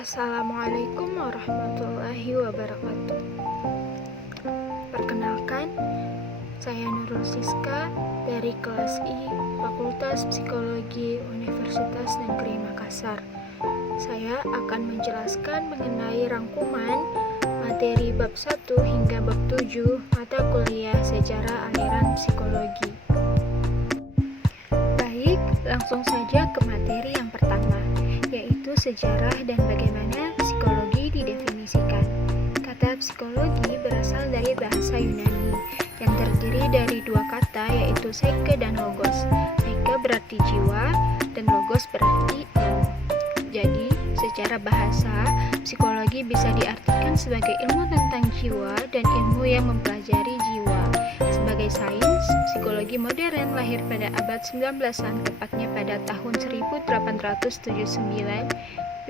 Assalamualaikum warahmatullahi wabarakatuh. Perkenalkan, saya Nurul Siska dari kelas I Fakultas Psikologi Universitas Negeri Makassar. Saya akan menjelaskan mengenai rangkuman materi bab 1 hingga bab 7 mata kuliah Sejarah Aliran Psikologi. Baik, langsung saja ke materi yang pertama, yaitu sejarah dan bagaimana psikologi didefinisikan. Kata psikologi berasal dari bahasa Yunani yang terdiri dari dua kata, yaitu psyche dan logos. Psyche berarti jiwa dan logos berarti ilmu. Jadi, secara bahasa, psikologi bisa diartikan sebagai ilmu tentang jiwa dan ilmu yang mempelajari jiwa. Sebagai sains, psikologi modern lahir pada abad 19-an, tepatnya pada tahun 1879.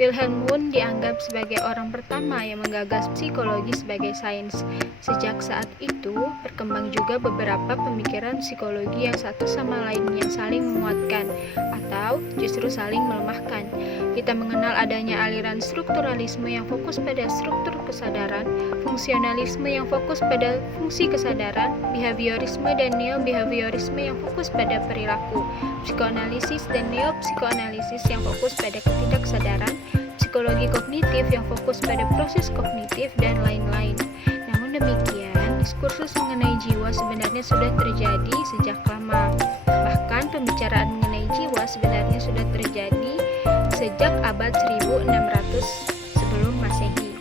Wilhelm Wundt dianggap sebagai orang pertama yang menggagas psikologi sebagai sains. Sejak saat itu, berkembang juga beberapa pemikiran psikologi yang satu sama lainnya saling menguatkan atau justru saling melemahkan. Kita mengenal adanya aliran strukturalisme yang fokus pada struktur kesadaran, fungsionalisme yang fokus pada fungsi kesadaran, behaviorisme dan neo-behaviorisme yang fokus pada perilaku, psikoanalisis dan neo-psikoanalisis yang fokus pada ketidaksadaran, psikologi kognitif yang fokus pada proses kognitif, dan lain-lain. Namun demikian, diskursus mengenai jiwa sebenarnya sudah terjadi sejak lama. Bahkan pembicaraan mengenai jiwa sebenarnya sudah terjadi sejak abad 1600 sebelum Masehi.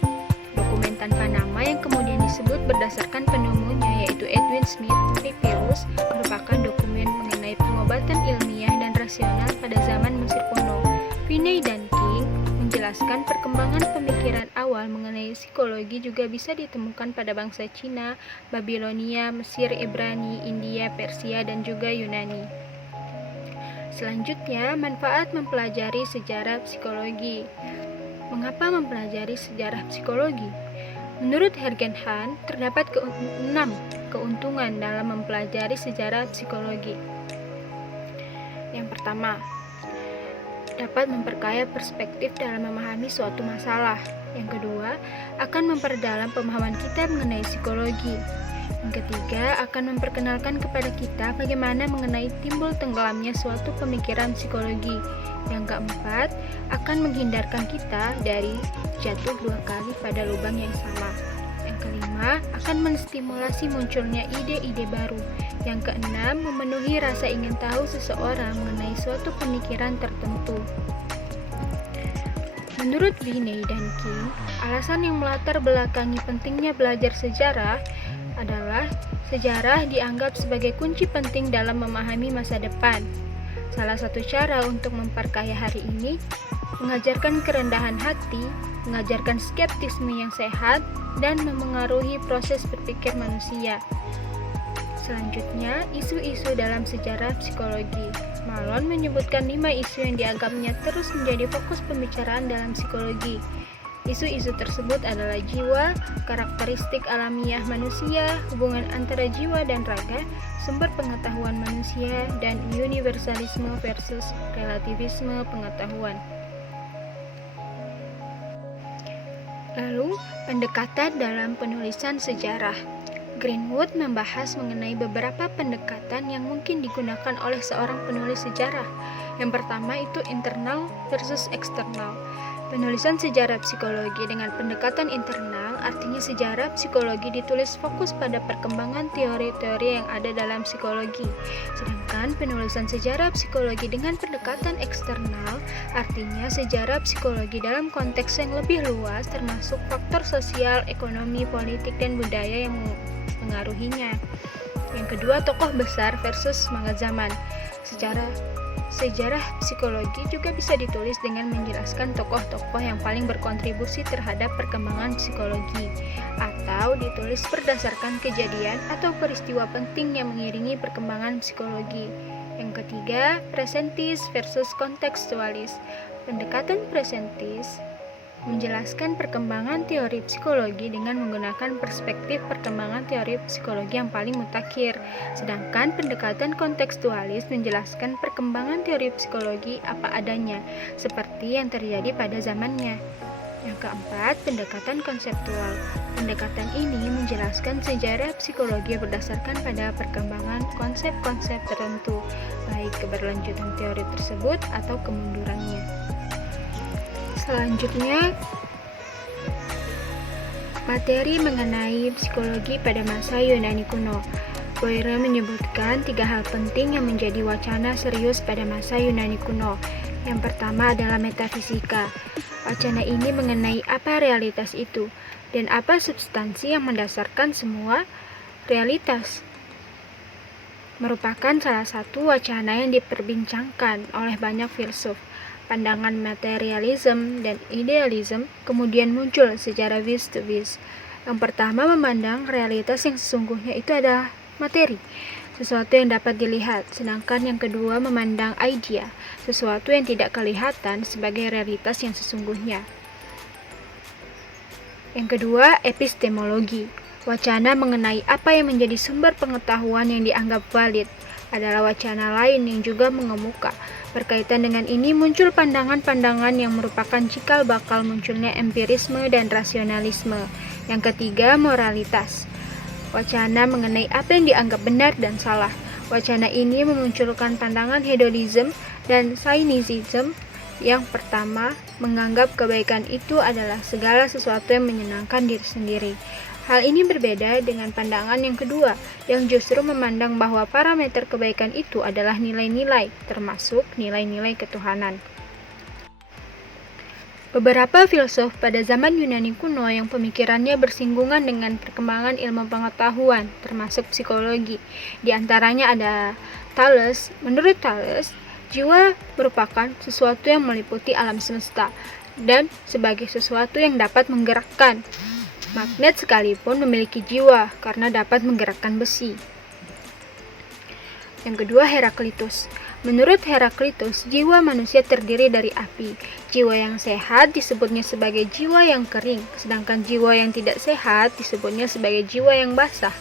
Dokumen tanpa nama yang kemudian disebut berdasarkan penemunya, yaitu Edwin Smith Papyrus, merupakan dokumen mengenai pengobatan ilmiah dan rasional pada zaman Mesir kuno. Finney dan King menjelaskan perkembangan pemikiran awal mengenai psikologi juga bisa ditemukan pada bangsa Cina, Babilonia, Mesir, Ibrani, India, Persia, dan juga Yunani. Selanjutnya, manfaat mempelajari sejarah psikologi. Mengapa mempelajari sejarah psikologi? Menurut Hergen Hahn, terdapat 6 keuntungan dalam mempelajari sejarah psikologi. Yang pertama, dapat memperkaya perspektif dalam memahami suatu masalah. Yang kedua, akan memperdalam pemahaman kita mengenai psikologi. Yang ketiga, akan memperkenalkan kepada kita bagaimana mengenai timbul tenggelamnya suatu pemikiran psikologi. Yang keempat, akan menghindarkan kita dari jatuh 2 kali pada lubang yang sama. Yang kelima, akan menstimulasi munculnya ide-ide baru. Yang keenam, memenuhi rasa ingin tahu seseorang mengenai suatu pemikiran tertentu. Menurut Finney dan King, alasan yang melatar belakangi pentingnya belajar sejarah adalah sejarah dianggap sebagai kunci penting dalam memahami masa depan. Salah satu cara untuk memperkaya hari ini, mengajarkan kerendahan hati, mengajarkan skeptisme yang sehat, dan memengaruhi proses berpikir manusia. Selanjutnya, isu-isu dalam sejarah psikologi. Malone menyebutkan 5 isu yang dianggapnya terus menjadi fokus pembicaraan dalam psikologi. Isu-isu tersebut adalah jiwa, karakteristik alamiah manusia, hubungan antara jiwa dan raga, sumber pengetahuan manusia, dan universalisme versus relativisme pengetahuan. Lalu, pendekatan dalam penulisan sejarah. Greenwood membahas mengenai beberapa pendekatan yang mungkin digunakan oleh seorang penulis sejarah. Yang pertama itu internal versus eksternal. Penulisan sejarah psikologi dengan pendekatan internal artinya sejarah psikologi ditulis fokus pada perkembangan teori-teori yang ada dalam psikologi. Sedangkan penulisan sejarah psikologi dengan pendekatan eksternal artinya sejarah psikologi dalam konteks yang lebih luas termasuk faktor sosial, ekonomi, politik, dan budaya yang mengaruhinya. Yang kedua, tokoh besar versus semangat zaman. Sejarah psikologi juga bisa ditulis dengan menjelaskan tokoh-tokoh yang paling berkontribusi terhadap perkembangan psikologi, atau ditulis berdasarkan kejadian atau peristiwa penting yang mengiringi perkembangan psikologi. Yang ketiga, presentis versus kontekstualis. Pendekatan presentis menjelaskan perkembangan teori psikologi dengan menggunakan perspektif perkembangan teori psikologi yang paling mutakhir, sedangkan pendekatan kontekstualis menjelaskan perkembangan teori psikologi apa adanya, seperti yang terjadi pada zamannya. Yang keempat, pendekatan konseptual. Pendekatan ini menjelaskan sejarah psikologi berdasarkan pada perkembangan konsep-konsep tertentu, baik keberlanjutan teori tersebut atau kemundurannya. Selanjutnya, materi mengenai psikologi pada masa Yunani kuno. Boyle menyebutkan 3 hal penting yang menjadi wacana serius pada masa Yunani kuno. Yang pertama adalah metafisika. Wacana ini mengenai apa realitas itu dan apa substansi yang mendasarkan semua realitas. Merupakan salah satu wacana yang diperbincangkan oleh banyak filsuf. Pandangan materialisme dan idealisme kemudian muncul secara vis to vis. Yang pertama memandang realitas yang sesungguhnya itu adalah materi, sesuatu yang dapat dilihat, sedangkan yang kedua memandang idea, sesuatu yang tidak kelihatan sebagai realitas yang sesungguhnya. Yang kedua, epistemologi. Wacana mengenai apa yang menjadi sumber pengetahuan yang dianggap valid adalah wacana lain yang juga mengemuka. Berkaitan dengan ini muncul pandangan-pandangan yang merupakan cikal bakal munculnya empirisme dan rasionalisme. Yang ketiga, moralitas. Wacana mengenai apa yang dianggap benar dan salah. Wacana ini memunculkan pandangan hedonisme dan cynicism. Yang pertama, menganggap kebaikan itu adalah segala sesuatu yang menyenangkan diri sendiri. Hal ini berbeda dengan pandangan yang kedua, yang justru memandang bahwa parameter kebaikan itu adalah nilai-nilai, termasuk nilai-nilai ketuhanan. Beberapa filsuf pada zaman Yunani kuno yang pemikirannya bersinggungan dengan perkembangan ilmu pengetahuan, termasuk psikologi. Di antaranya ada Thales. Menurut Thales, jiwa merupakan sesuatu yang meliputi alam semesta dan sebagai sesuatu yang dapat menggerakkan. Magnet sekalipun memiliki jiwa karena dapat menggerakkan besi. Yang kedua, Heraklitus. Menurut Heraklitus, jiwa manusia terdiri dari api. Jiwa yang sehat disebutnya sebagai jiwa yang kering, sedangkan jiwa yang tidak sehat disebutnya sebagai jiwa yang basah.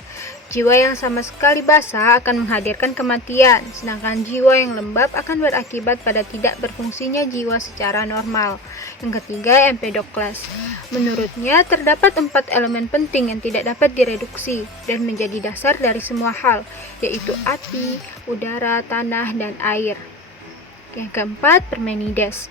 Jiwa yang sama sekali basah akan menghadirkan kematian, sedangkan jiwa yang lembab akan berakibat pada tidak berfungsinya jiwa secara normal. Yang ketiga, Empedokles. Menurutnya, terdapat 4 elemen penting yang tidak dapat direduksi dan menjadi dasar dari semua hal, yaitu api, udara, tanah, dan air. Yang keempat, Parmenides.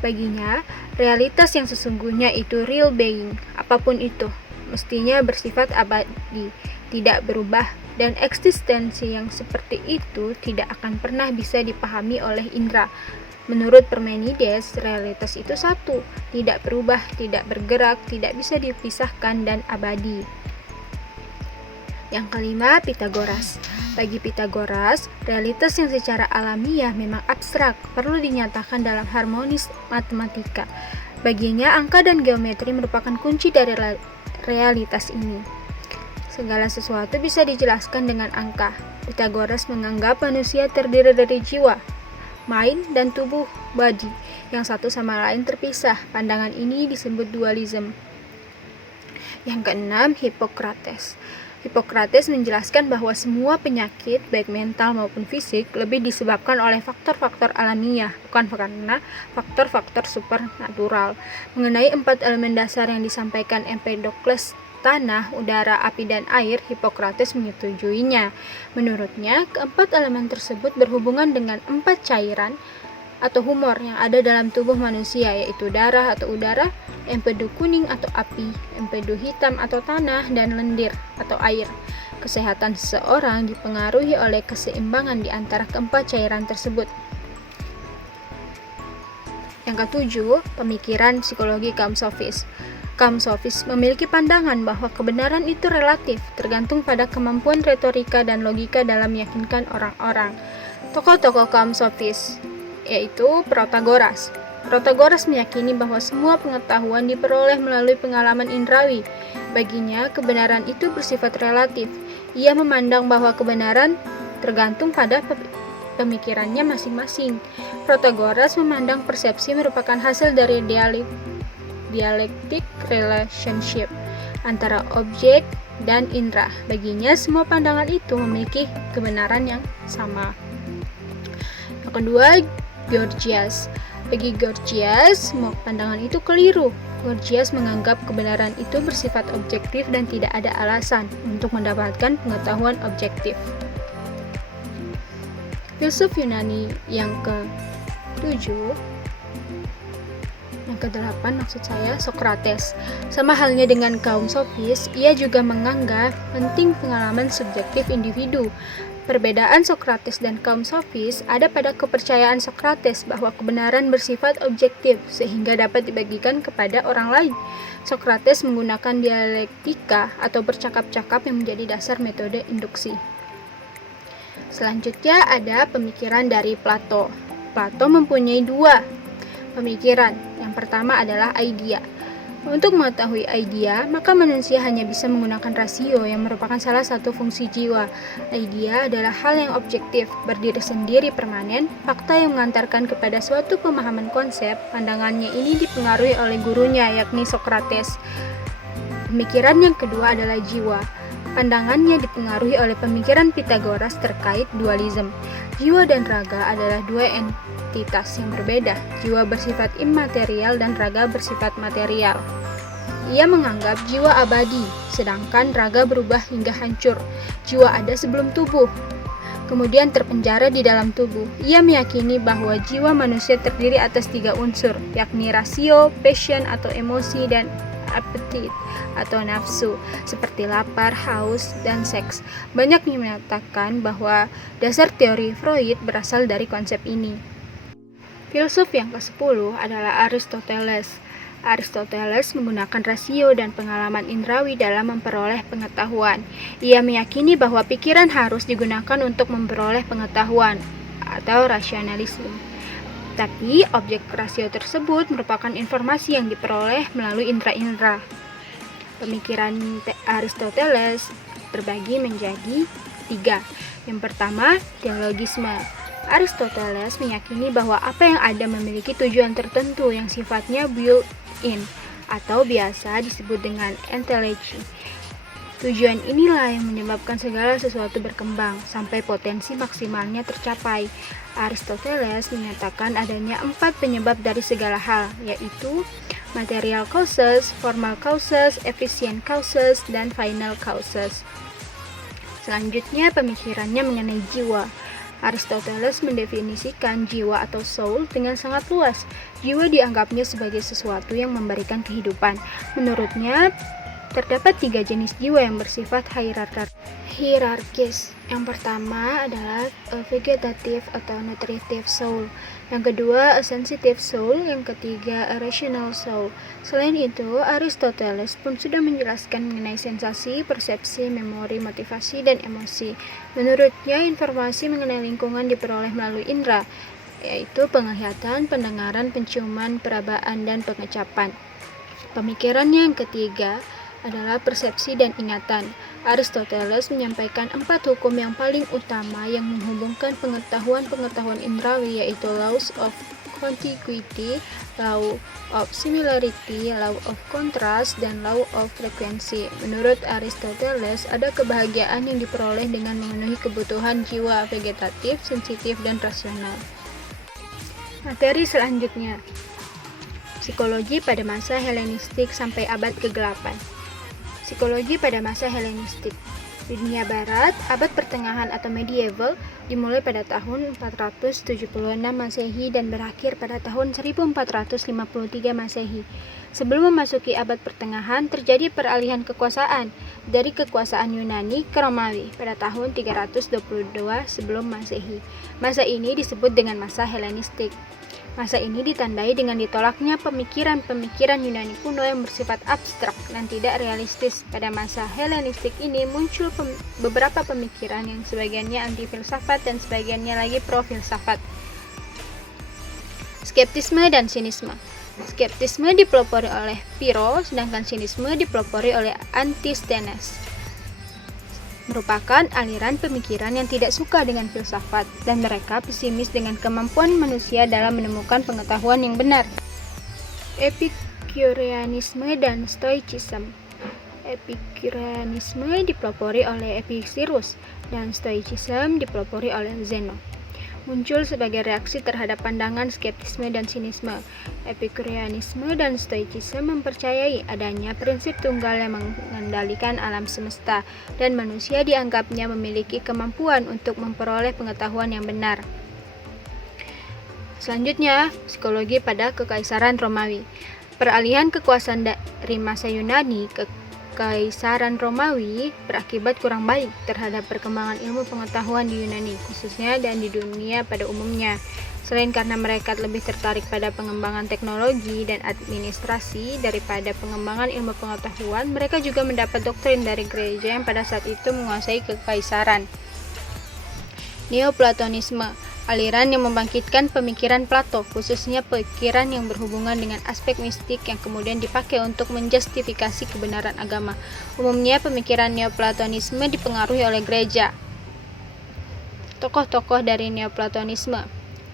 Baginya, realitas yang sesungguhnya itu real being, apapun itu, mestinya bersifat abadi, tidak berubah, dan eksistensi yang seperti itu tidak akan pernah bisa dipahami oleh indera. Menurut Parmenides, realitas itu satu, tidak berubah, tidak bergerak, tidak bisa dipisahkan, dan abadi. Yang kelima, Pitagoras. Bagi Pitagoras, realitas yang secara alamiah memang abstrak, perlu dinyatakan dalam harmonis matematika. Baginya, angka dan geometri merupakan kunci dari realitas ini. Segala sesuatu bisa dijelaskan dengan angka. Pitagoras menganggap manusia terdiri dari jiwa, mind, dan tubuh, body, yang satu sama lain terpisah. Pandangan ini disebut dualisme. Yang keenam, Hippocrates. Hippocrates menjelaskan bahwa semua penyakit, baik mental maupun fisik, lebih disebabkan oleh faktor-faktor alamiah, bukan karena faktor-faktor supernatural. Mengenai 4 elemen dasar yang disampaikan Empedokles, tanah, udara, api, dan air, Hippocrates menyetujuinya. Menurutnya, keempat elemen tersebut berhubungan dengan 4 cairan atau humor yang ada dalam tubuh manusia, yaitu darah atau udara, empedu kuning atau api, empedu hitam atau tanah, dan lendir atau air. Kesehatan seseorang dipengaruhi oleh keseimbangan di antara keempat cairan tersebut. Yang ketujuh, pemikiran psikologi kaum sofis. Kaum sofis memiliki pandangan bahwa kebenaran itu relatif, tergantung pada kemampuan retorika dan logika dalam meyakinkan orang-orang. Tokoh-tokoh kaum sofis yaitu Protagoras. Protagoras meyakini bahwa semua pengetahuan diperoleh melalui pengalaman indrawi. Baginya, kebenaran itu bersifat relatif. Ia memandang bahwa kebenaran tergantung pada pemikirannya masing-masing. Protagoras memandang persepsi merupakan hasil dari dialektik relationship antara objek dan indera. Baginya, semua pandangan itu memiliki kebenaran yang sama. Yang kedua, Gorgias. Bagi Gorgias, semua pandangan itu keliru. Gorgias menganggap kebenaran itu bersifat objektif dan tidak ada alasan untuk mendapatkan pengetahuan objektif. Filsuf Yunani yang ke-8 maksud saya, Sokrates. Sama halnya dengan kaum sofis, ia juga menganggap penting pengalaman subjektif individu. Perbedaan Sokrates dan kaum sofis ada pada kepercayaan Sokrates bahwa kebenaran bersifat objektif sehingga dapat dibagikan kepada orang lain. Sokrates menggunakan dialektika atau bercakap-cakap yang menjadi dasar metode induksi. Selanjutnya ada pemikiran dari Plato. Plato mempunyai dua pemikiran. Yang pertama adalah idea. Untuk mengetahui idea, maka manusia hanya bisa menggunakan rasio yang merupakan salah satu fungsi jiwa. Idea adalah hal yang objektif, berdiri sendiri permanen, fakta yang mengantarkan kepada suatu pemahaman konsep. Pandangannya ini dipengaruhi oleh gurunya, yakni Sokrates. Pemikiran yang kedua adalah jiwa. Pandangannya dipengaruhi oleh pemikiran Pythagoras terkait dualisme. Jiwa dan raga adalah dua entitas yang berbeda. Jiwa bersifat imaterial dan raga bersifat material. Ia menganggap jiwa abadi, sedangkan raga berubah hingga hancur. Jiwa ada sebelum tubuh, kemudian terpenjara di dalam tubuh. Ia meyakini bahwa jiwa manusia terdiri atas 3 unsur, yakni rasio, passion atau emosi, dan appetite atau nafsu, seperti lapar, haus, dan seks. Banyak yang menyatakan bahwa dasar teori Freud berasal dari konsep ini. Filsuf yang ke-10 adalah Aristoteles. Aristoteles menggunakan rasio dan pengalaman indrawi dalam memperoleh pengetahuan. Ia meyakini bahwa pikiran harus digunakan untuk memperoleh pengetahuan atau rasionalisme. Tapi objek rasio tersebut merupakan informasi yang diperoleh melalui indera-indera. Pemikiran Aristoteles terbagi menjadi 3. Yang pertama, dialogisme. Aristoteles meyakini bahwa apa yang ada memiliki tujuan tertentu yang sifatnya built-in atau biasa disebut dengan entelegy. Tujuan inilah yang menyebabkan segala sesuatu berkembang sampai potensi maksimalnya tercapai. Aristoteles menyatakan adanya 4 penyebab dari segala hal, yaitu material causes, formal causes, efficient causes, dan final causes. Selanjutnya, pemikirannya mengenai jiwa. Aristoteles mendefinisikan jiwa atau soul dengan sangat luas. Jiwa dianggapnya sebagai sesuatu yang memberikan kehidupan. Menurutnya, terdapat 3 jenis jiwa yang bersifat hierarkis. Yang pertama adalah vegetative atau nutritive soul. Yang kedua, a sensitive soul. Yang ketiga, a rational soul. Selain itu, Aristoteles pun sudah menjelaskan mengenai sensasi, persepsi, memori, motivasi, dan emosi. Menurutnya, informasi mengenai lingkungan diperoleh melalui indera, yaitu penglihatan, pendengaran, penciuman, perabaan, dan pengecapan. Pemikirannya yang ketiga adalah persepsi dan ingatan. Aristoteles menyampaikan 4 hukum yang paling utama yang menghubungkan pengetahuan-pengetahuan indrawi, yaitu laws of contiguity, law of similarity, law of contrast, dan law of frequency. Menurut Aristoteles, ada kebahagiaan yang diperoleh dengan memenuhi kebutuhan jiwa vegetatif, sensitif, dan rasional. Materi selanjutnya, psikologi pada masa Helenistik sampai abad ke-8. Psikologi pada masa Helenistik. Di dunia barat, abad pertengahan atau medieval dimulai pada tahun 476 Masehi dan berakhir pada tahun 1453 Masehi. Sebelum memasuki abad pertengahan, terjadi peralihan kekuasaan dari kekuasaan Yunani ke Romawi pada tahun 322 sebelum Masehi. Masa ini disebut dengan masa Helenistik. Masa ini ditandai dengan ditolaknya pemikiran-pemikiran Yunani kuno yang bersifat abstrak dan tidak realistis. Pada masa Helenistik ini muncul beberapa pemikiran yang sebagiannya anti-filsafat dan sebagiannya lagi pro-filsafat. Skeptisme dan sinisme. Skeptisme dipelopori oleh Pyrrho, sedangkan sinisme dipelopori oleh Antisthenes. Merupakan aliran pemikiran yang tidak suka dengan filsafat, dan mereka pesimis dengan kemampuan manusia dalam menemukan pengetahuan yang benar. Epikureanisme dan Stoicism. Epikureanisme dipelopori oleh Epicurus, dan Stoicism dipelopori oleh Zeno. muncul sebagai reaksi terhadap pandangan skeptisme dan sinisme. Epikureanisme dan stoicisme mempercayai adanya prinsip tunggal yang mengendalikan alam semesta, dan manusia dianggapnya memiliki kemampuan untuk memperoleh pengetahuan yang benar. Selanjutnya, psikologi pada Kekaisaran Romawi. Peralihan kekuasaan dari masa Yunani ke Kekaisaran Romawi berakibat kurang baik terhadap perkembangan ilmu pengetahuan di Yunani, khususnya dan di dunia pada umumnya. Selain karena mereka lebih tertarik pada pengembangan teknologi dan administrasi daripada pengembangan ilmu pengetahuan, mereka juga mendapat doktrin dari gereja yang pada saat itu menguasai kekaisaran. Neoplatonisme, aliran yang membangkitkan pemikiran Plato, khususnya pikiran yang berhubungan dengan aspek mistik yang kemudian dipakai untuk menjustifikasi kebenaran agama. Umumnya pemikiran Neoplatonisme dipengaruhi oleh gereja. Tokoh-tokoh dari Neoplatonisme.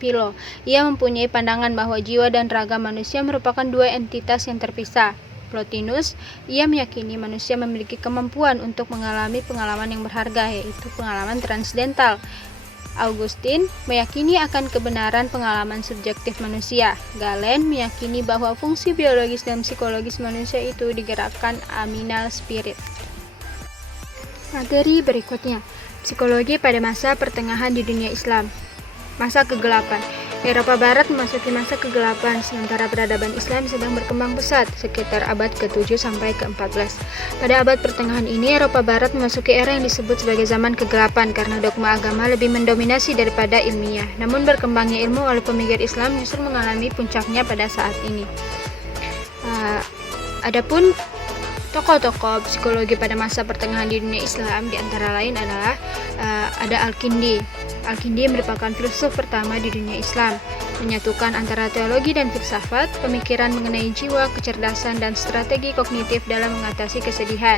Philo, ia mempunyai pandangan bahwa jiwa dan raga manusia merupakan dua entitas yang terpisah. Plotinus, ia meyakini manusia memiliki kemampuan untuk mengalami pengalaman yang berharga, yaitu pengalaman transdental. Augustine meyakini akan kebenaran pengalaman subjektif manusia. Galen meyakini bahwa fungsi biologis dan psikologis manusia itu digerakkan aminal spirit. Materi berikutnya, psikologi pada masa pertengahan di dunia Islam. Masa kegelapan. Eropa Barat memasuki masa kegelapan, sementara peradaban Islam sedang berkembang pesat sekitar abad ke-7 sampai ke-14. Pada abad pertengahan ini, Eropa Barat memasuki era yang disebut sebagai zaman kegelapan karena dogma agama lebih mendominasi daripada ilmiah. Namun berkembangnya ilmu oleh pemikir Islam justru mengalami puncaknya pada saat ini. Adapun tokoh-tokoh psikologi pada masa pertengahan di dunia Islam di antara lain adalah ada Al-Kindi. Al-Kindi merupakan filsuf pertama di dunia Islam, menyatukan antara teologi dan filsafat, pemikiran mengenai jiwa, kecerdasan, dan strategi kognitif dalam mengatasi kesedihan.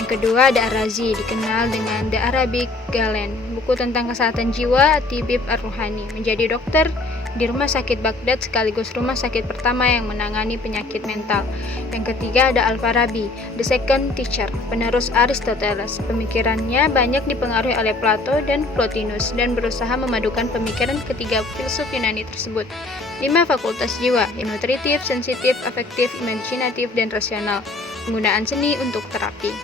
Yang kedua ada Ar-Razi, dikenal dengan The Arabic Galen, buku tentang kesehatan jiwa, At-Tibib Ar-Ruhani, menjadi dokter di rumah sakit Baghdad sekaligus rumah sakit pertama yang menangani penyakit mental. Yang ketiga ada Al-Farabi, The Second Teacher, penerus Aristoteles. Pemikirannya banyak dipengaruhi oleh Plato dan Plotinus dan berusaha memadukan pemikiran ketiga filsuf Yunani tersebut. 5 fakultas jiwa, nutritif, sensitif, afektif, imajinatif, dan rasional. Penggunaan seni untuk terapi.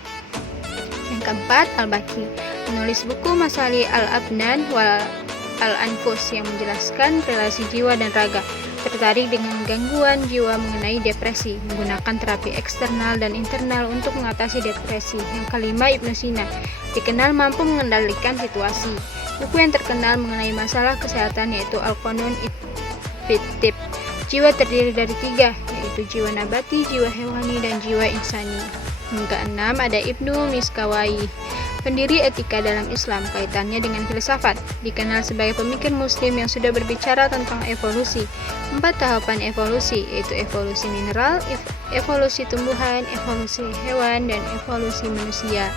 Yang keempat, Al-Baqi, menulis buku Masali Al-Abnan wal Al-Anfus yang menjelaskan relasi jiwa dan raga, tertarik dengan gangguan jiwa mengenai depresi, menggunakan terapi eksternal dan internal untuk mengatasi depresi. Yang kelima, Ibnu Sina, dikenal mampu mengendalikan situasi. Buku yang terkenal mengenai masalah kesehatan yaitu Al-Qanun Fittib. Jiwa terdiri dari 3, yaitu jiwa nabati, jiwa hewani, dan jiwa insani. Yang keenam ada Ibnu Miskawayh, pendiri etika dalam Islam, kaitannya dengan filsafat, dikenal sebagai pemikir muslim yang sudah berbicara tentang evolusi. 4 tahapan evolusi, yaitu evolusi mineral, evolusi tumbuhan, evolusi hewan, dan evolusi manusia.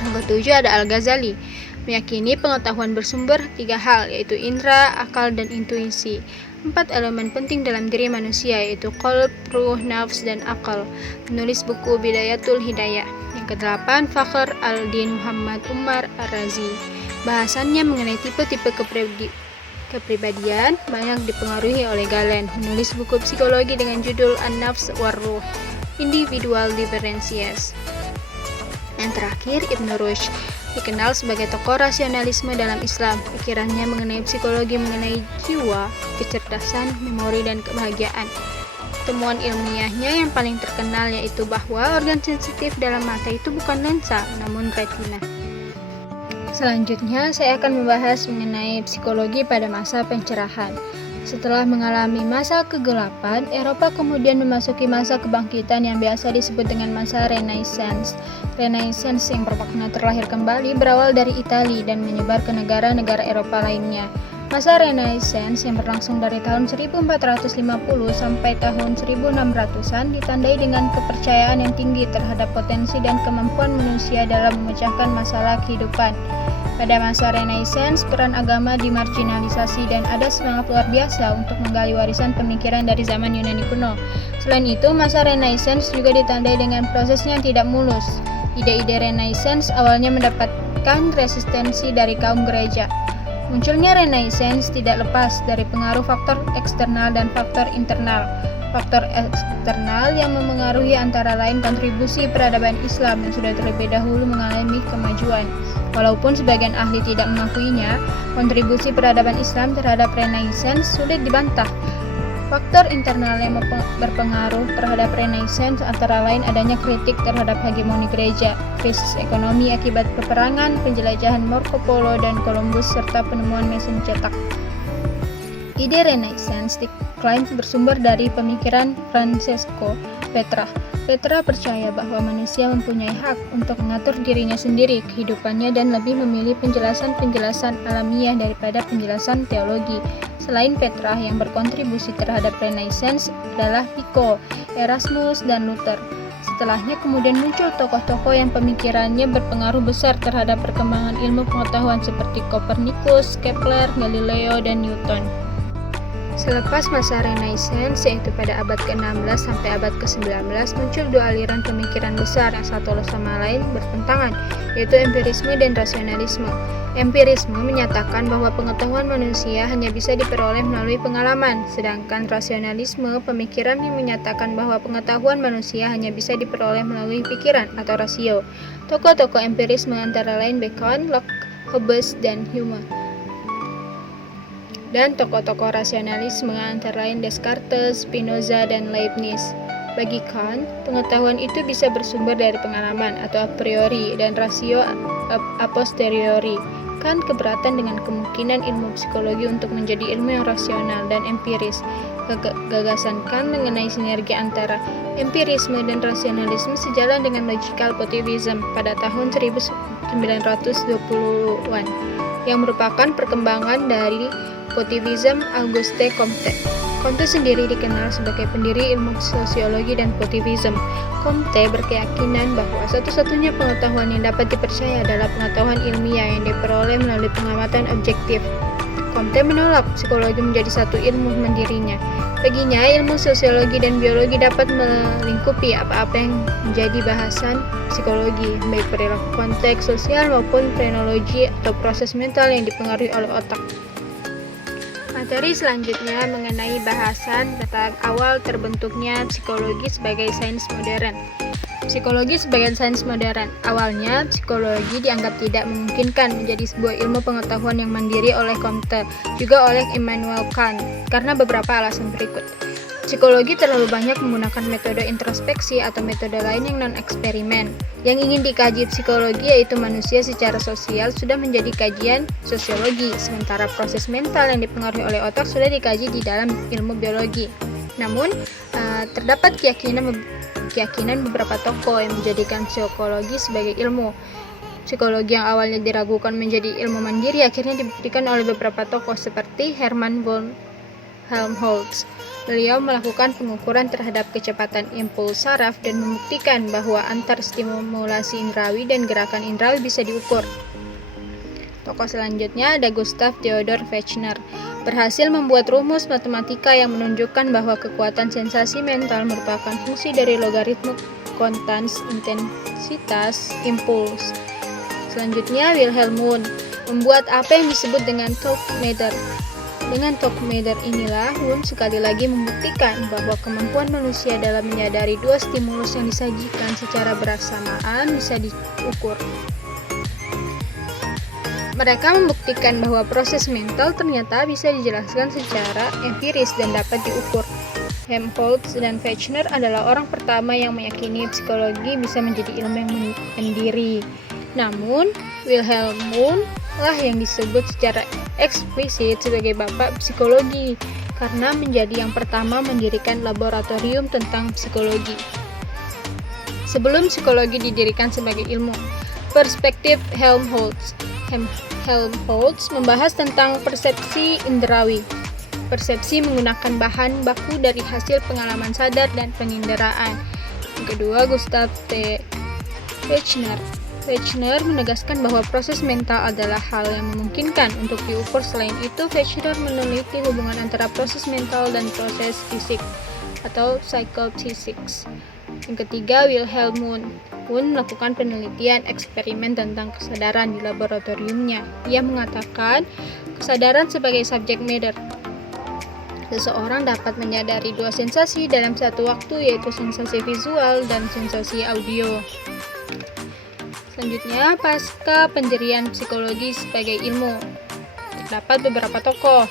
Yang ketujuh ada Al-Ghazali, meyakini pengetahuan bersumber 3 hal, yaitu indera, akal, dan intuisi. 4 elemen penting dalam diri manusia, yaitu qalb, ruh, nafs, dan akal. Penulis buku Bidayatul Hidayah. Yang ke-8, Fakhr al-Din Muhammad Umar Ar-Razi. Bahasannya mengenai tipe-tipe kepribadian banyak dipengaruhi oleh Galen. Menulis buku psikologi dengan judul An-Nafs war-Ruh, Individual Differences. Yang terakhir, Ibn Rushd, dikenal sebagai tokoh rasionalisme dalam Islam. Pikirannya mengenai psikologi mengenai jiwa, kecerdasan, memori, dan kebahagiaan. Temuan ilmiahnya yang paling terkenal yaitu bahwa organ sensitif dalam mata itu bukan lensa, namun retina. Selanjutnya, saya akan membahas mengenai psikologi pada masa pencerahan. Setelah mengalami masa kegelapan, Eropa kemudian memasuki masa kebangkitan yang biasa disebut dengan masa Renaissance. Renaissance yang bermakna terlahir kembali berawal dari Italia dan menyebar ke negara-negara Eropa lainnya. Masa Renaissance yang berlangsung dari tahun 1450 sampai tahun 1600-an ditandai dengan kepercayaan yang tinggi terhadap potensi dan kemampuan manusia dalam memecahkan masalah kehidupan. Pada masa Renaissance, peran agama dimarginalisasi dan ada semangat luar biasa untuk menggali warisan pemikiran dari zaman Yunani kuno. Selain itu, masa Renaissance juga ditandai dengan prosesnya yang tidak mulus. Ide-ide Renaissance awalnya mendapatkan resistensi dari kaum gereja. Munculnya Renaissance tidak lepas dari pengaruh faktor eksternal dan faktor internal. Faktor eksternal yang memengaruhi antara lain kontribusi peradaban Islam yang sudah terlebih dahulu mengalami kemajuan. Walaupun sebagian ahli tidak mengakuinya, kontribusi peradaban Islam terhadap Renaissance sulit dibantah. Faktor internal yang berpengaruh terhadap Renaissance antara lain adanya kritik terhadap hegemoni gereja, krisis ekonomi akibat peperangan, penjelajahan Marco Polo dan Columbus, serta penemuan mesin cetak. Ide Renaissance diklaim bersumber dari pemikiran Francesco Petra. Petra percaya bahwa manusia mempunyai hak untuk mengatur dirinya sendiri, kehidupannya, dan lebih memilih penjelasan-penjelasan alamiah daripada penjelasan teologi. Selain Petra, yang berkontribusi terhadap Renaissance adalah Pico, Erasmus, dan Luther. Setelahnya kemudian muncul tokoh-tokoh yang pemikirannya berpengaruh besar terhadap perkembangan ilmu pengetahuan seperti Copernicus, Kepler, Galileo, dan Newton. Selepas masa Renaissance, yaitu pada abad ke-16 sampai abad ke-19, muncul dua aliran pemikiran besar yang satu sama lain bertentangan, yaitu empirisme dan rasionalisme. Empirisme menyatakan bahwa pengetahuan manusia hanya bisa diperoleh melalui pengalaman, sedangkan rasionalisme pemikiran yang menyatakan bahwa pengetahuan manusia hanya bisa diperoleh melalui pikiran atau rasio. Tokoh-tokoh empirisme antara lain Bacon, Locke, Hobbes, dan Hume. Dan tokoh-tokoh rasionalisme antara lain Descartes, Spinoza, dan Leibniz. Bagi Kant, pengetahuan itu bisa bersumber dari pengalaman atau a priori dan rasio a posteriori. Kant keberatan dengan kemungkinan ilmu psikologi untuk menjadi ilmu yang rasional dan empiris. Gagasan Kant mengenai sinergi antara empirisme dan rasionalisme sejalan dengan logical positivism pada tahun 1920-an, yang merupakan perkembangan dari positivism Auguste Comte. Comte sendiri dikenal sebagai pendiri ilmu sosiologi dan positivism. Comte berkeyakinan bahwa satu-satunya pengetahuan yang dapat dipercaya adalah pengetahuan ilmiah yang diperoleh melalui pengamatan objektif. Comte menolak psikologi menjadi satu ilmu mandirinya. Baginya, ilmu sosiologi dan biologi dapat melingkupi apa-apa yang menjadi bahasan psikologi, baik perilaku konteks sosial maupun frenologi atau proses mental yang dipengaruhi oleh otak. Materi selanjutnya mengenai bahasan tentang awal terbentuknya psikologi sebagai sains modern. Psikologi sebagai sains modern. Awalnya, psikologi dianggap tidak memungkinkan menjadi sebuah ilmu pengetahuan yang mandiri oleh Comte, juga oleh Immanuel Kant, karena beberapa alasan berikut. Psikologi terlalu banyak menggunakan metode introspeksi atau metode lain yang non-eksperimen. Yang ingin dikaji psikologi yaitu manusia secara sosial sudah menjadi kajian sosiologi, sementara proses mental yang dipengaruhi oleh otak sudah dikaji di dalam ilmu biologi. Namun, terdapat keyakinan beberapa tokoh yang menjadikan psikologi sebagai ilmu. Psikologi yang awalnya diragukan menjadi ilmu mandiri akhirnya dibuktikan oleh beberapa tokoh seperti Hermann von Helmholtz. Beliau melakukan pengukuran terhadap kecepatan impuls saraf dan membuktikan bahwa antar stimulasi indrawi dan gerakan indrawi bisa diukur. Tokoh selanjutnya ada Gustav Theodor Fechner. Berhasil membuat rumus matematika yang menunjukkan bahwa kekuatan sensasi mental merupakan fungsi dari logaritma konstans intensitas impuls. Selanjutnya Wilhelm Wundt membuat apa yang disebut dengan Tauch-Meter. Dengan Tauch-Meter inilah Wundt sekali lagi membuktikan bahwa kemampuan manusia dalam menyadari dua stimulus yang disajikan secara bersamaan bisa diukur. Mereka membuktikan bahwa proses mental ternyata bisa dijelaskan secara empiris dan dapat diukur. Helmholtz dan Fechner adalah orang pertama yang meyakini psikologi bisa menjadi ilmu yang mandiri. Namun, Wilhelm Wundt lah yang disebut secara eksplisit sebagai bapak psikologi karena menjadi yang pertama mendirikan laboratorium tentang psikologi. Sebelum psikologi didirikan sebagai ilmu, perspektif Helmholtz membahas tentang persepsi indrawi. Persepsi menggunakan bahan baku dari hasil pengalaman sadar dan penginderaan. Yang kedua, Gustav Fechner. Fechner menegaskan bahwa proses mental adalah hal yang memungkinkan untuk diukur. Selain itu, Fechner meneliti hubungan antara proses mental dan proses fisik atau psychophysics. Yang ketiga, Wilhelm Wundt. Wundt melakukan penelitian eksperimen tentang kesadaran di laboratoriumnya. Ia mengatakan Kesadaran sebagai subject matter. Seseorang dapat menyadari dua sensasi dalam satu waktu, yaitu sensasi visual dan sensasi audio. Selanjutnya, pasca pendirian psikologi sebagai ilmu. Terdapat beberapa tokoh.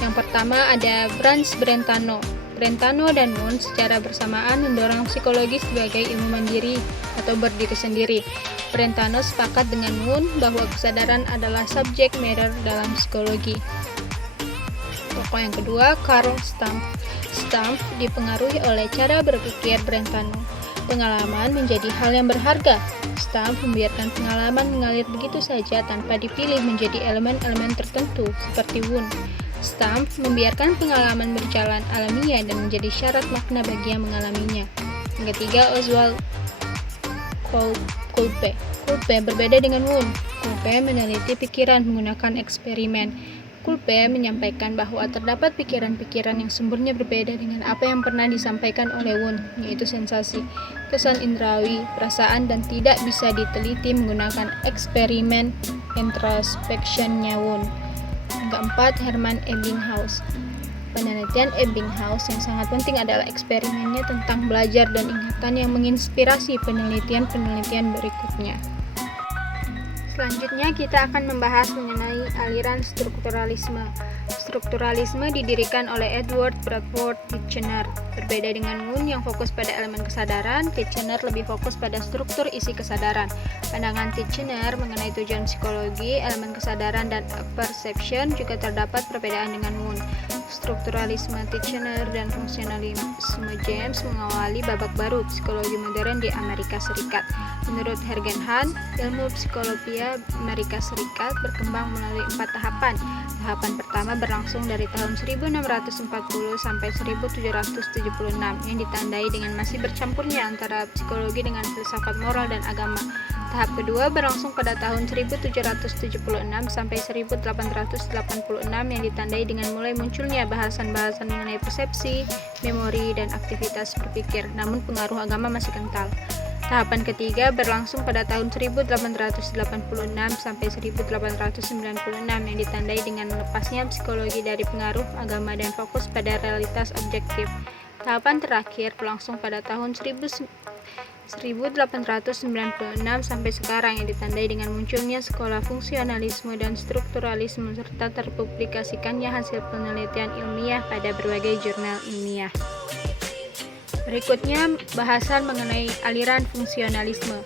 Yang pertama ada Franz Brentano. Brentano dan Wundt secara bersamaan mendorong psikologi sebagai ilmu mandiri atau berdiri sendiri. Brentano sepakat dengan Wundt bahwa kesadaran adalah subject matter dalam psikologi. Tokoh yang kedua, Carl Stumpf. Stumpf dipengaruhi oleh cara berpikir Brentano. Pengalaman menjadi hal yang berharga. Stumpf membiarkan pengalaman mengalir begitu saja tanpa dipilih menjadi elemen-elemen tertentu, seperti Wundt. Stumpf membiarkan pengalaman berjalan alamiah dan menjadi syarat makna bagi yang mengalaminya. Yang ketiga, Oswald Kolbe. Kolbe berbeda dengan Wundt. Kolbe meneliti pikiran menggunakan eksperimen. Kolbe menyampaikan bahwa terdapat pikiran-pikiran yang sumbernya berbeda dengan apa yang pernah disampaikan oleh Wundt, yaitu sensasi, kesan indrawi, perasaan, dan tidak bisa diteliti menggunakan eksperimen introspection-nya Wundt. Yang keempat, Hermann Ebbinghaus. Penelitian Ebbinghaus yang sangat penting adalah eksperimennya tentang belajar dan ingatan yang menginspirasi penelitian-penelitian berikutnya. Selanjutnya kita akan membahas mengenai aliran strukturalisme. Strukturalisme didirikan oleh Edward Bradford Kitchener. Berbeda dengan Wundt yang fokus pada elemen kesadaran, Kitchener lebih fokus pada struktur isi kesadaran. Pandangan Kitchener mengenai tujuan psikologi, elemen kesadaran, dan perception juga terdapat perbedaan dengan Wundt. Strukturalisme Kitchener dan fungsionalisme James mengawali babak baru psikologi modern di Amerika Serikat. Menurut Hergen Hahn, ilmu psikologi Amerika Serikat berkembang melalui 4 tahapan. Tahapan pertama berlangsung dari tahun 1640 sampai 1776 yang ditandai dengan masih bercampurnya antara psikologi dengan filsafat moral dan agama. Tahap kedua berlangsung pada tahun 1776 sampai 1886 yang ditandai dengan mulai munculnya bahasan-bahasan mengenai persepsi, memori, dan aktivitas berpikir, namun pengaruh agama masih kental. Tahapan ketiga berlangsung pada tahun 1886 sampai 1896 yang ditandai dengan melepasnya psikologi dari pengaruh agama dan fokus pada realitas objektif. Tahapan terakhir berlangsung pada tahun 1896 sampai sekarang yang ditandai dengan munculnya sekolah fungsionalisme dan strukturalisme serta terpublikasikannya hasil penelitian ilmiah pada berbagai jurnal ilmiah. Berikutnya, bahasan mengenai aliran fungsionalisme.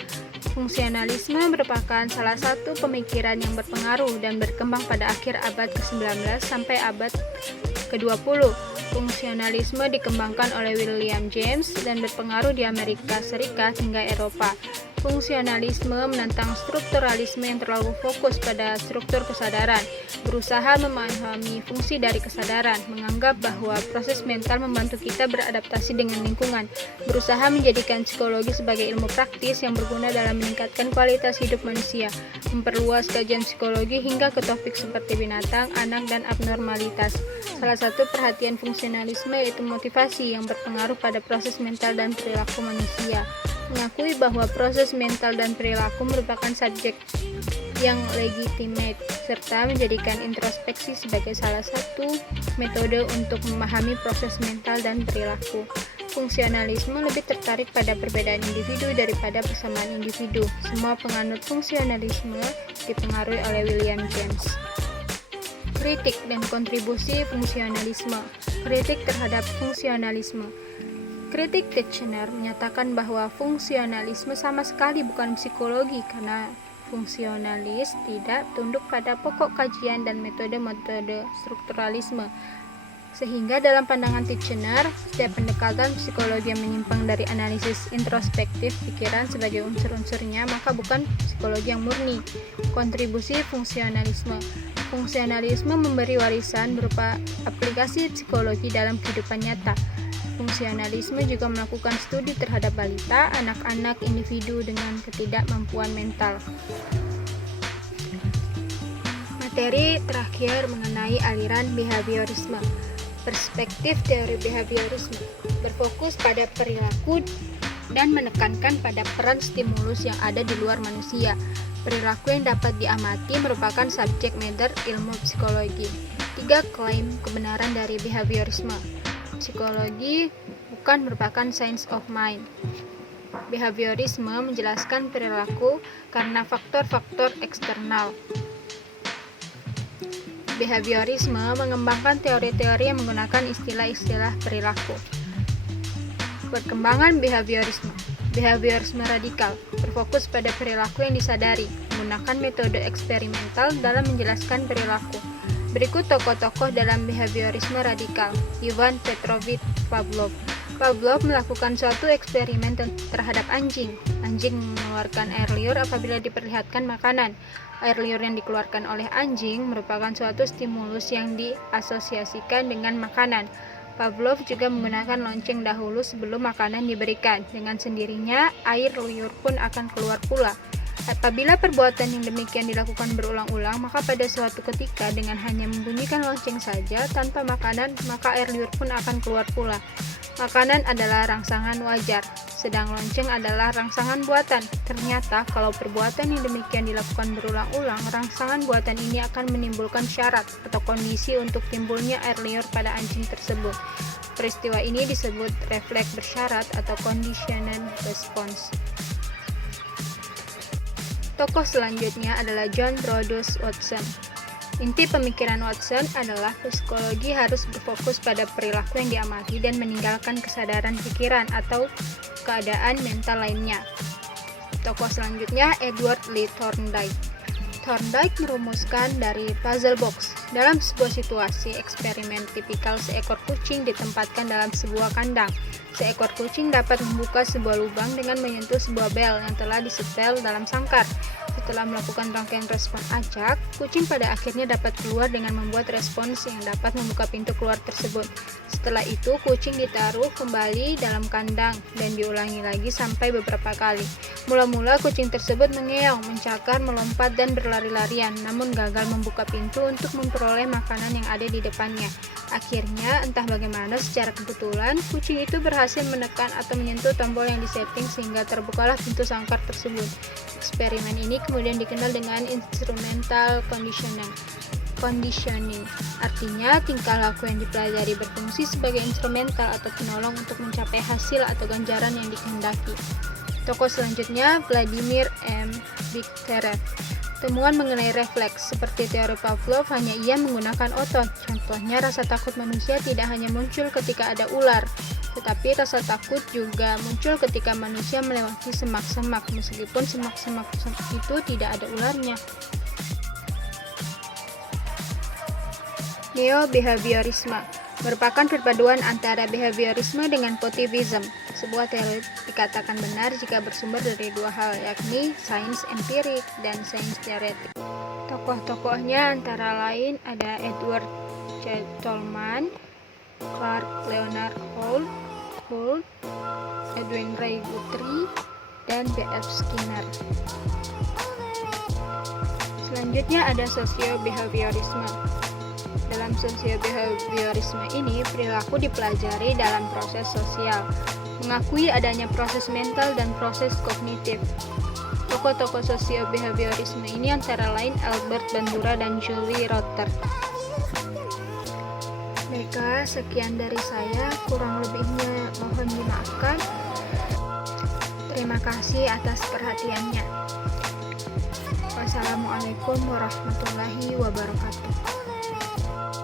Fungsionalisme merupakan salah satu pemikiran yang berpengaruh dan berkembang pada akhir abad ke-19 sampai abad ke-20. Fungsionalisme dikembangkan oleh William James dan berpengaruh di Amerika Serikat hingga Eropa. Fungsionalisme menentang strukturalisme yang terlalu fokus pada struktur kesadaran, berusaha memahami fungsi dari kesadaran, menganggap bahwa proses mental membantu kita beradaptasi dengan lingkungan, berusaha menjadikan psikologi sebagai ilmu praktis yang berguna dalam meningkatkan kualitas hidup manusia, memperluas kajian psikologi hingga ke topik seperti binatang, anak, dan abnormalitas. Salah satu perhatian fungsionalisme yaitu motivasi yang berpengaruh pada proses mental dan perilaku manusia, mengakui bahwa proses mental dan perilaku merupakan subjek yang legitimate, serta menjadikan introspeksi sebagai salah satu metode untuk memahami proses mental dan perilaku. Fungsionalisme lebih tertarik pada perbedaan individu daripada persamaan individu. Semua penganut fungsionalisme dipengaruhi oleh William James. Kritik dan kontribusi fungsionalisme. Kritik terhadap fungsionalisme. Kritik Kitchener menyatakan bahwa fungsionalisme sama sekali bukan psikologi karena fungsionalis tidak tunduk pada pokok kajian dan metode-metode strukturalisme. Sehingga dalam pandangan Kitchener, setiap pendekatan psikologi yang menyimpang dari analisis introspektif pikiran sebagai unsur-unsurnya maka bukan psikologi yang murni. Kontribusi fungsionalisme. Fungsionalisme memberi warisan berupa aplikasi psikologi dalam kehidupan nyata. Fungsionalisme juga melakukan studi terhadap balita, anak-anak, individu dengan ketidakmampuan mental. Materi terakhir mengenai aliran behaviorisme. Perspektif teori behaviorisme berfokus pada perilaku dan menekankan pada peran stimulus yang ada di luar manusia. Perilaku yang dapat diamati merupakan subjek matter ilmu psikologi. 3 klaim kebenaran dari behaviorisme. Psikologi bukan merupakan science of mind. Behaviorisme menjelaskan perilaku karena faktor-faktor eksternal. Behaviorisme mengembangkan teori-teori yang menggunakan istilah-istilah perilaku. Perkembangan behaviorisme. Behaviorisme radikal berfokus pada perilaku yang disadari, menggunakan metode eksperimental dalam menjelaskan perilaku. Berikut tokoh-tokoh dalam behaviorisme radikal. Ivan Petrovich Pavlov. Pavlov melakukan suatu eksperimen terhadap anjing. Anjing mengeluarkan air liur apabila diperlihatkan makanan. Air liur yang dikeluarkan oleh anjing merupakan suatu stimulus yang diasosiasikan dengan makanan. Pavlov juga menggunakan lonceng dahulu sebelum makanan diberikan. Dengan sendirinya, air liur pun akan keluar pula. Apabila perbuatan yang demikian dilakukan berulang-ulang, maka pada suatu ketika dengan hanya membunyikan lonceng saja tanpa makanan, maka air liur pun akan keluar pula. Makanan adalah rangsangan wajar, sedang lonceng adalah rangsangan buatan. Ternyata kalau perbuatan yang demikian dilakukan berulang-ulang, rangsangan buatan ini akan menimbulkan syarat atau kondisi untuk timbulnya air liur pada anjing tersebut. Peristiwa ini disebut refleks bersyarat atau conditional response. Tokoh selanjutnya adalah John Produce Watson. Inti pemikiran Watson adalah psikologi harus berfokus pada perilaku yang diamati dan meninggalkan kesadaran pikiran atau keadaan mental lainnya. Tokoh selanjutnya Edward Lee Thorndike. Thorndike merumuskan dari puzzle box. Dalam sebuah situasi eksperimen tipikal, seekor kucing ditempatkan dalam sebuah kandang. Seekor kucing dapat membuka sebuah lubang dengan menyentuh sebuah bel yang telah disetel dalam sangkar. Setelah melakukan rangkaian respon acak, kucing pada akhirnya dapat keluar dengan membuat respons yang dapat membuka pintu keluar tersebut. Setelah itu, kucing ditaruh kembali dalam kandang dan diulangi lagi sampai beberapa kali. Mula-mula kucing tersebut mengeong, mencakar, melompat, dan berlari-larian, namun gagal membuka pintu untuk memperoleh makanan yang ada di depannya. Akhirnya, entah bagaimana secara kebetulan, kucing itu berhasil menekan atau menyentuh tombol yang disetting sehingga terbukalah pintu sangkar tersebut. Eksperimen ini kemudian dikenal dengan instrumental conditioning. Artinya, tingkah laku yang dipelajari berfungsi sebagai instrumental atau penolong untuk mencapai hasil atau ganjaran yang dikehendaki. Tokoh selanjutnya, Vladimir M. Viktorev. Temuan mengenai refleks, seperti teori Pavlov, hanya ia menggunakan otot. Contohnya, rasa takut manusia tidak hanya muncul ketika ada ular, tetapi rasa takut juga muncul ketika manusia melewati semak-semak, meskipun semak-semak itu tidak ada ularnya. Neo-behaviorisme merupakan perpaduan antara behaviorisme dengan positivism. Sebuah teori dikatakan benar jika bersumber dari dua hal, yakni sains empirik dan sains teoretik. Tokoh-tokohnya antara lain ada Edward C. Tolman, Clark Leonard Holt, Edwin Ray Guthrie, dan B.F. Skinner. Selanjutnya ada sosio-behaviorisme. Dalam sosio-behaviorisme ini, perilaku dipelajari dalam proses sosial, mengakui adanya proses mental dan proses kognitif. Tokoh-tokoh sosio-behaviorisme ini antara lain Albert Bandura dan Julie Rotter. Baiklah, sekian dari saya, kurang lebihnya mohon dimaafkan. Terima kasih atas perhatiannya. Wassalamualaikum warahmatullahi wabarakatuh.